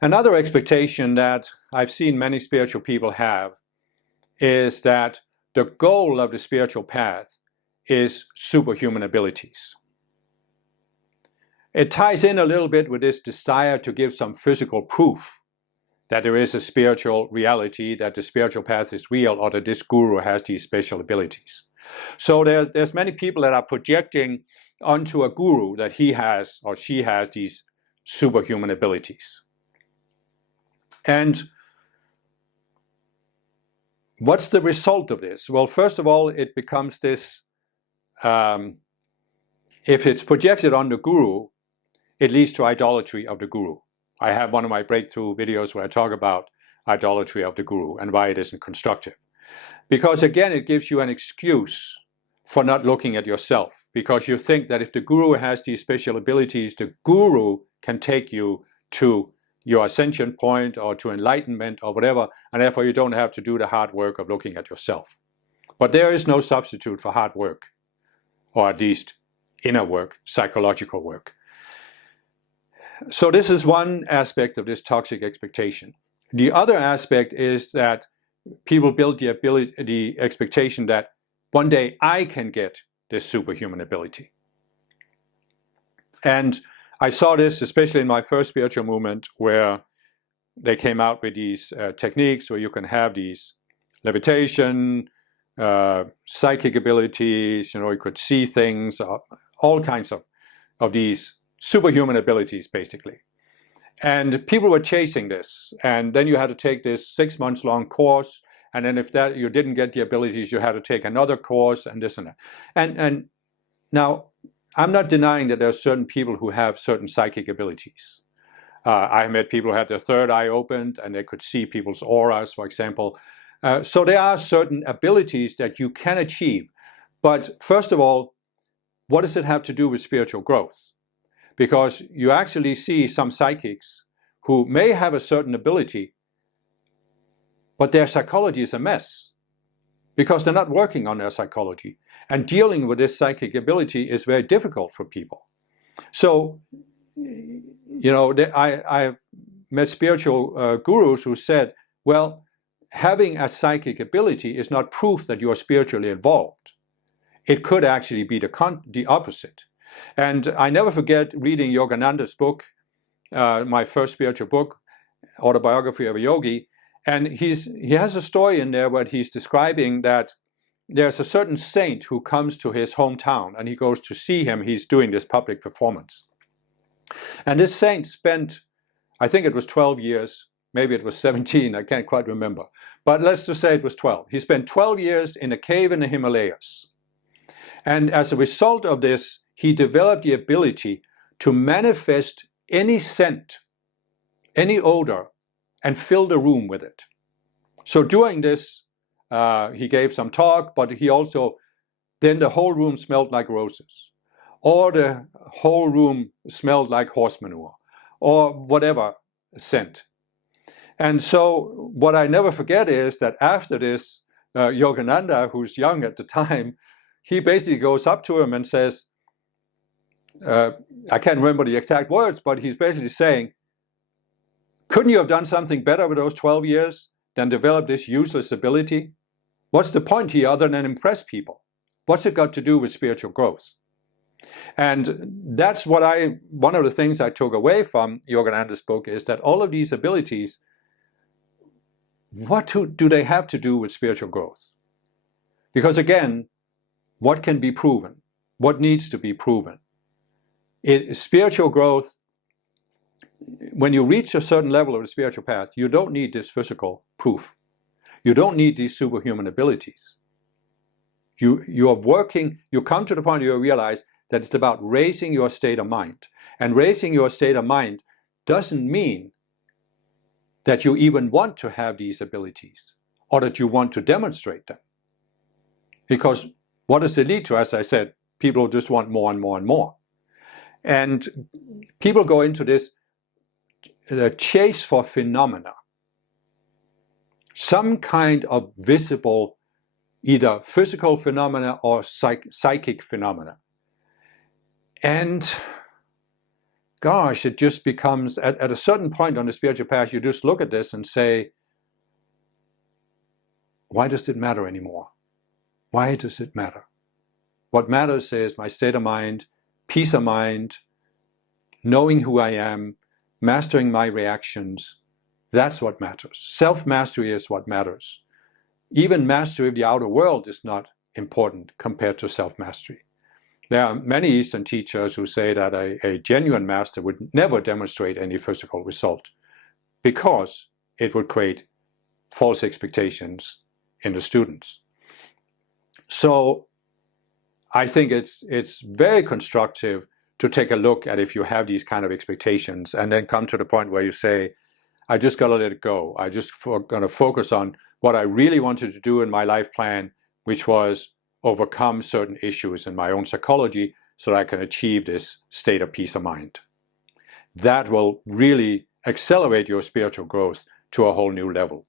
Another expectation that I've seen many spiritual people have is that the goal of the spiritual path is superhuman abilities. It ties in a little bit with this desire to give some physical proof that there is a spiritual reality, that the spiritual path is real, or that this guru has these special abilities. So there's many people that are projecting onto a guru that he has or she has these superhuman abilities. And what's the result of this? Well, first of all, it becomes this, if it's projected on the guru, it leads to idolatry of the guru. I have one of my breakthrough videos where I talk about idolatry of the guru and why it isn't constructive. Because again, it gives you an excuse for not looking at yourself, because you think that if the guru has these special abilities, the guru can take you to your ascension point or to enlightenment or whatever, and therefore you don't have to do the hard work of looking at yourself. But there is no substitute for hard work, or at least inner work, psychological work. So this is one aspect of this toxic expectation. The other aspect is that people build the expectation that one day I can get this superhuman ability. And I saw this especially in my first spiritual movement, where they came out with these techniques where you can have these levitation, psychic abilities, you could see things, all kinds of these superhuman abilities, basically. And people were chasing this. And then you had to take this 6 months long course. And then if that you didn't get the abilities, you had to take another course and this and that. And now, I'm not denying that there are certain people who have certain psychic abilities. I met people who had their third eye opened and they could see people's auras, for example. So there are certain abilities that you can achieve. But first of all, what does it have to do with spiritual growth? Because you actually see some psychics who may have a certain ability, but their psychology is a mess because they're not working on their psychology. And dealing with this psychic ability is very difficult for people. So, I've met spiritual gurus who said, well, having a psychic ability is not proof that you are spiritually evolved. It could actually be the opposite. And I never forget reading Yogananda's book, my first spiritual book, Autobiography of a Yogi. And he has a story in there where he's describing that there's a certain saint who comes to his hometown and he goes to see him. He's doing this public performance. And this saint spent, I think it was 12 years, maybe it was 17, I can't quite remember. But let's just say it was 12. He spent 12 years in a cave in the Himalayas. And as a result of this, he developed the ability to manifest any scent, any odor, and fill the room with it. So doing this, he gave some talk, but he also, then the whole room smelled like roses, or the whole room smelled like horse manure, or whatever scent. And so what I never forget is that after this, Yogananda, who's young at the time, he basically goes up to him and says, I can't remember the exact words, but he's basically saying, couldn't you have done something better with those 12 years than develop this useless ability? What's the point here other than impress people? What's it got to do with spiritual growth? And that's one of the things I took away from Yogananda's book is that all of these abilities, what do they have to do with spiritual growth? Because again, what can be proven? What needs to be proven? Spiritual growth, when you reach a certain level of the spiritual path, you don't need this physical proof. You don't need these superhuman abilities. You are working, you come to the point where you realize that it's about raising your state of mind. And raising your state of mind doesn't mean that you even want to have these abilities or that you want to demonstrate them. Because what does it lead to? As I said, people just want more and more and more. And people go into this chase for phenomena, some kind of visible, either physical phenomena or psychic phenomena. And gosh, it just becomes, at a certain point on the spiritual path, you just look at this and say, why does it matter anymore? Why does it matter? What matters is my state of mind, peace of mind, knowing who I am, mastering my reactions. That's what matters. Self-mastery is what matters. Even mastery of the outer world is not important compared to self-mastery. There are many Eastern teachers who say that a genuine master would never demonstrate any physical result because it would create false expectations in the students. So I think it's very constructive to take a look at if you have these kind of expectations and then come to the point where you say, I just got to let it go. I just going to focus on what I really wanted to do in my life plan, which was overcome certain issues in my own psychology so that I can achieve this state of peace of mind. That will really accelerate your spiritual growth to a whole new level.